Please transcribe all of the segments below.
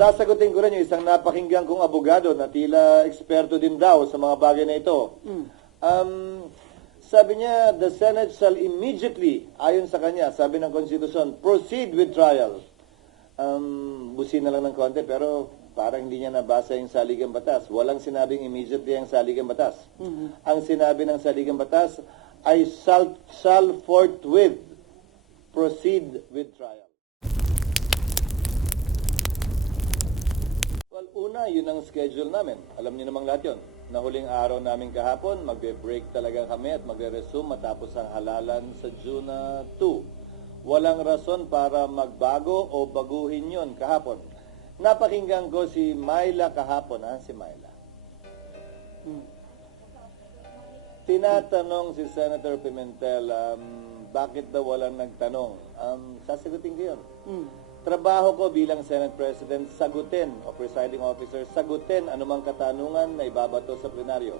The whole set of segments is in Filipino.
Sasagutin ko rin yung isang napakinggan kong abogado na tila eksperto din daw sa mga bagay na ito. Sabi niya, the Senate shall immediately, ayon sa kanya, sabi ng Konstitusyon, proceed with trial. Busin na lang ng konti, pero parang hindi niya nabasa yung saligang batas. Walang sinabing immediately ang saligang batas. Ang sinabi ng saligang batas ay shall forthwith proceed with trial. Well, una, yun ang schedule namin. Alam niyo namang lahat yun. Na huling araw namin kahapon, magbe-break talaga kami at magre-resume matapos ang halalan sa June 2. Walang rason para magbago o baguhin yon kahapon. Napakinggan ko si Myla kahapon, si Myla. Tinatanong si Senator Pimentel, bakit daw walang nagtanong? Sasagutin ko yun. Trabaho ko bilang Senate President, sagutin o presiding officer, sagutin anumang katanungan na ibabato sa plenaryo.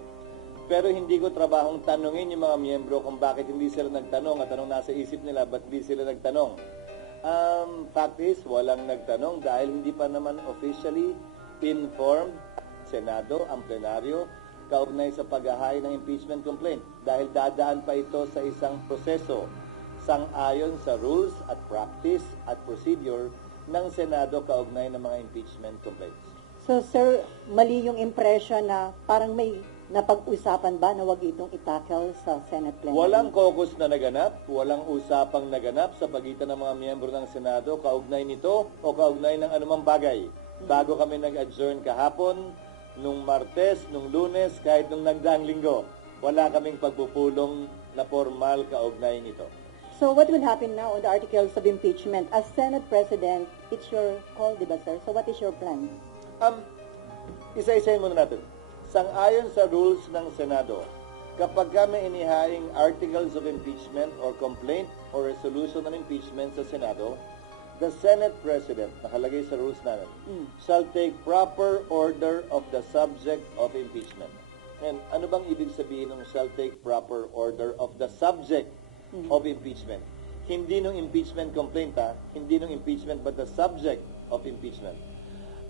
Pero hindi ko trabahong tanungin yung mga miyembro kung bakit hindi sila nagtanong at anong nasa isip nila, ba't hindi sila nagtanong. Fact is, walang nagtanong dahil hindi pa naman officially informed Senado, ang plenaryo, kaugnay sa paghahain ng impeachment complaint dahil dadaan pa ito sa isang proseso sang-ayon sa rules at practice at procedure ng Senado kaugnay ng mga impeachment complaints. So, sir, mali yung impression na parang may napag-usapan ba na wag itong itackle sa Senate plenary? Walang caucus na naganap, walang usapang naganap sa pagitan ng mga miyembro ng Senado kaugnay nito o kaugnay ng anumang bagay. Bago kami nag-adjourn kahapon, nung Martes, nung Lunes, kahit nung nagdaang linggo, wala kaming pagpupulong na formal kaugnay nito. So what will happen now on the articles of impeachment? As Senate President, it's your call, di ba, sir? So what is your plan? Isa-isayin muna natin. Sang-ayon sa rules ng Senado, kapag kami inihaing articles of impeachment or complaint or resolution ng impeachment sa Senado, the Senate President, nakalagay sa rules namin, shall take proper order of the subject of impeachment. And ano bang ibig sabihin ng shall take proper order of the subject of impeachment? Hindi nung impeachment complaint, hindi nung impeachment, but the subject of impeachment.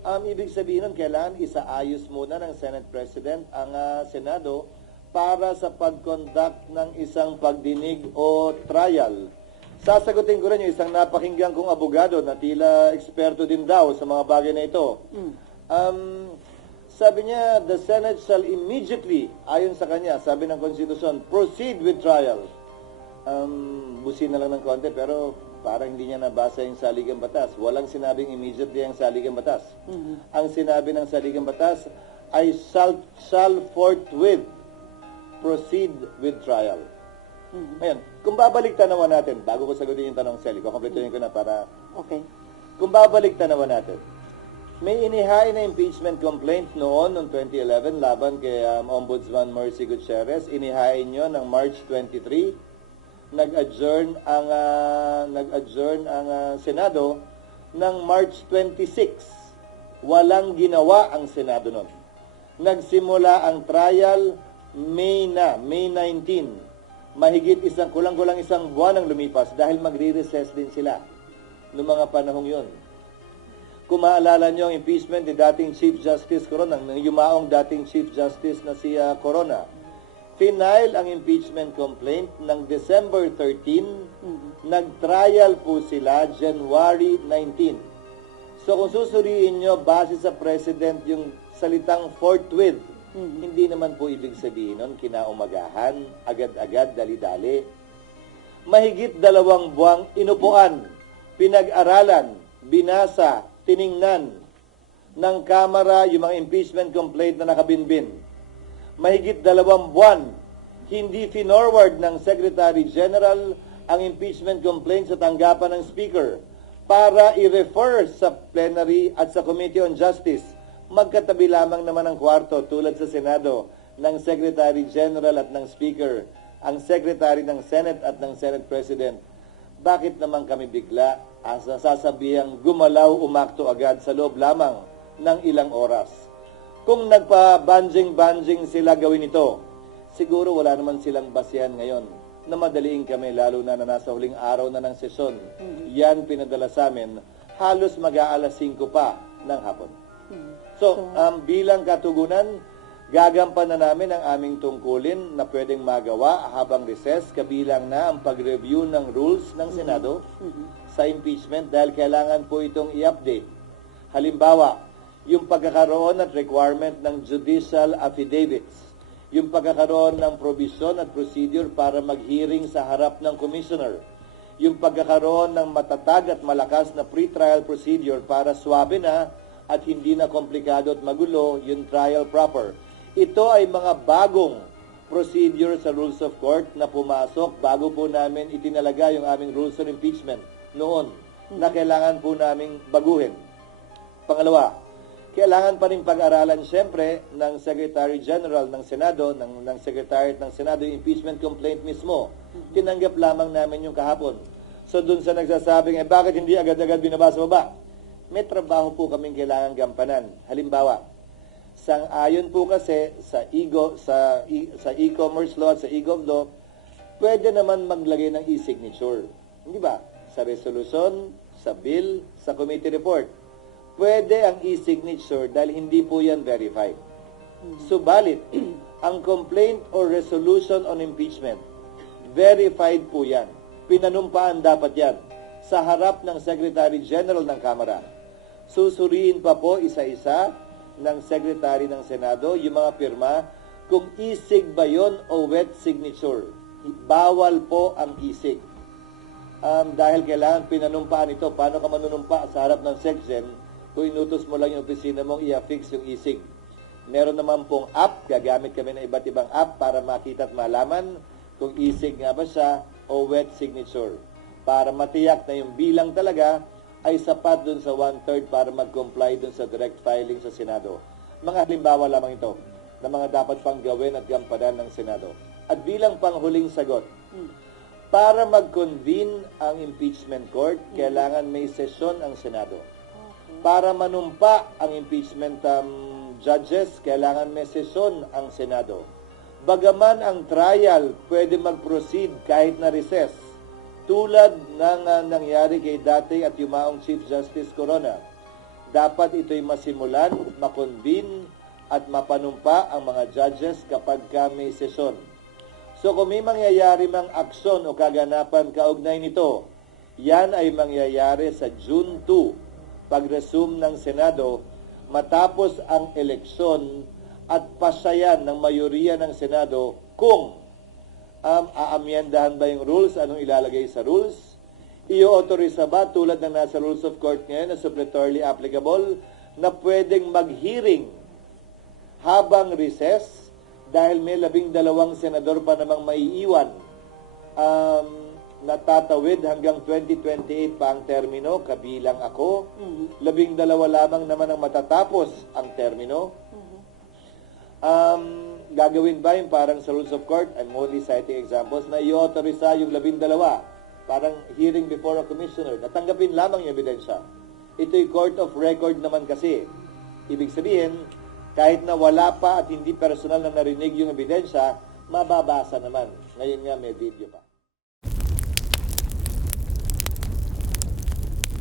Ibig sabihin nun, kailangan isaayos muna ng Senate President ang Senado para sa pag-conduct ng isang pagdinig o trial. Sasagutin ko rin yung isang napakinggan kong abogado na tila eksperto din daw sa mga bagay na ito. Sabi niya, the Senate shall immediately, ayon sa kanya, sabi ng Konstitusyon, proceed with trial. Busin na lang ng konti, pero parang hindi niya nabasa yung saligang batas. Walang sinabing immediately ang saligang batas. Ang sinabi ng saligang batas ay shall forthwith proceed with trial. Ngayon, kung babalik tanawan natin, bago ko sagutin yung tanong, Sally, kukompletuhin ko na para... Okay. Kung babalik tanawan natin, may inihain na impeachment complaint noong 2011 laban kay Ombudsman Mercy Gutierrez. Inihain nyo ng March 23. Nag-adjourn ang Senado ng March 26. Walang ginawa ang Senado noon. Nagsimula ang trial May 19. Mahigit kulang-kulang isang buwan ang lumipas dahil magre-recess din sila noong mga panahong yon. Kung maalala nyo ang impeachment ni dating Chief Justice Corona, ng yumaong dating Chief Justice na si Corona, final ang impeachment complaint ng December 13, nag-trial po sila January 19. So kung susuriin nyo, base sa President yung salitang forthwith, hindi naman po ibig sabihin nun kinaumagahan, agad-agad, dali-dali. Mahigit 2 buwang inupuan, pinag-aralan, binasa, tiningnan ng Kamara yung mga impeachment complaint na nakabinbin. Mahigit 2 buwan, hindi finorward ng Secretary General ang impeachment complaint sa tanggapan ng Speaker para i-refer sa plenary at sa Committee on Justice. Magkatabi lamang naman ang kwarto tulad sa Senado ng Secretary General at ng Speaker, ang Secretary ng Senate at ng Senate President. Bakit naman kami bigla sasabihang gumalaw umakto agad sa loob lamang ng ilang oras? Kung nagpa-banjing-banjing sila gawin ito, siguro wala naman silang basihan ngayon na madaliin kami, lalo na nasa huling araw na ng sesyon. Yan pinadala sa amin, halos mag-aalas 5 pa ng hapon. So, bilang katugunan, gagampanan namin ang aming tungkulin na pwedeng magawa habang recess, kabilang na ang pag-review ng rules ng Senado sa impeachment dahil kailangan po itong i-update. Halimbawa, yung pagkakaroon at requirement ng judicial affidavits, yung pagkakaroon ng provision at procedure para mag-hearing sa harap ng commissioner, yung pagkakaroon ng matatag at malakas na pre-trial procedure para swabe na at hindi na komplikado at magulo yung trial proper. Ito ay mga bagong procedure sa rules of court na pumasok bago po namin itinalaga yung aming rules of impeachment noon na kailangan po naming baguhin. Pangalawa, kailangan pa rin pag-aralan siyempre ng Secretary General ng Senado, ng Secretariat ng Senado, yung impeachment complaint mismo. Tinanggap lamang namin yung kahapon. So dun sa nagsasabing, bakit hindi agad-agad binabasa baba? May trabaho po kaming kailangan gampanan. Halimbawa, sang-ayon po kasi sa e-commerce law at sa e-gov law, pwede naman maglagay ng e-signature. Hindi ba? Sa resolution, sa bill, sa committee report. Pwede ang e-signature dahil hindi po yan verified. Subalit, ang complaint or resolution on impeachment, verified po yan. Pinanumpaan dapat yan sa harap ng Secretary General ng Kamara. Susuriin pa po isa-isa ng Secretary ng Senado yung mga pirma kung e-sig ba yun o wet signature. Bawal po ang e-sig. Dahil kailangan pinanumpaan ito. Paano ka manunumpa sa harap ng SecGen kung inutos mo lang yung opisina mong i-affix yung e-sig? Meron naman pong app, gagamit kami ng iba't ibang app para makita at malaman kung e-sig nga ba siya o wet signature. Para matiyak na yung bilang talaga ay sapat dun sa 1/3 para mag-comply dun sa direct filing sa Senado. Mga halimbawa lamang ito na mga dapat pang gawin at gampanan ng Senado. At bilang panghuling sagot, para mag-convene ang impeachment court, kailangan may sesyon ang Senado. Para manumpa ang impeachment judges, kailangan may sesyon ang Senado. Bagaman ang trial pwede mag-proceed kahit na recess, tulad ng nangyari kay dati at yumaong Chief Justice Corona, dapat ito'y masimulan, makonvene at mapanumpa ang mga judges kapag may sesyon. So kung may mangyayari mang aksyon o kaganapan kaugnay nito, yan ay mangyayari sa June 2, pag-resume ng Senado, matapos ang eleksyon at pasayan ng mayoriya ng Senado kung aamyendahan ba yung rules, anong ilalagay sa rules, i-authorize ba tulad ng nasa rules of court ngayon na suppletorily applicable na pwedeng mag-hearing habang recess dahil may 12 senador pa namang maiiwan natatawid hanggang 2028 pa ang termino, kabilang ako. 12 lamang naman ang matatapos ang termino. Gagawin ba yung parang sa rules of court, I'm only citing examples, na i-authorize yung 12, parang hearing before a commissioner, natanggapin lamang yung ebidensya. Ito'y court of record naman kasi. Ibig sabihin, kahit na wala pa at hindi personal na narinig yung ebidensya, mababasa naman. Ngayon nga may video pa.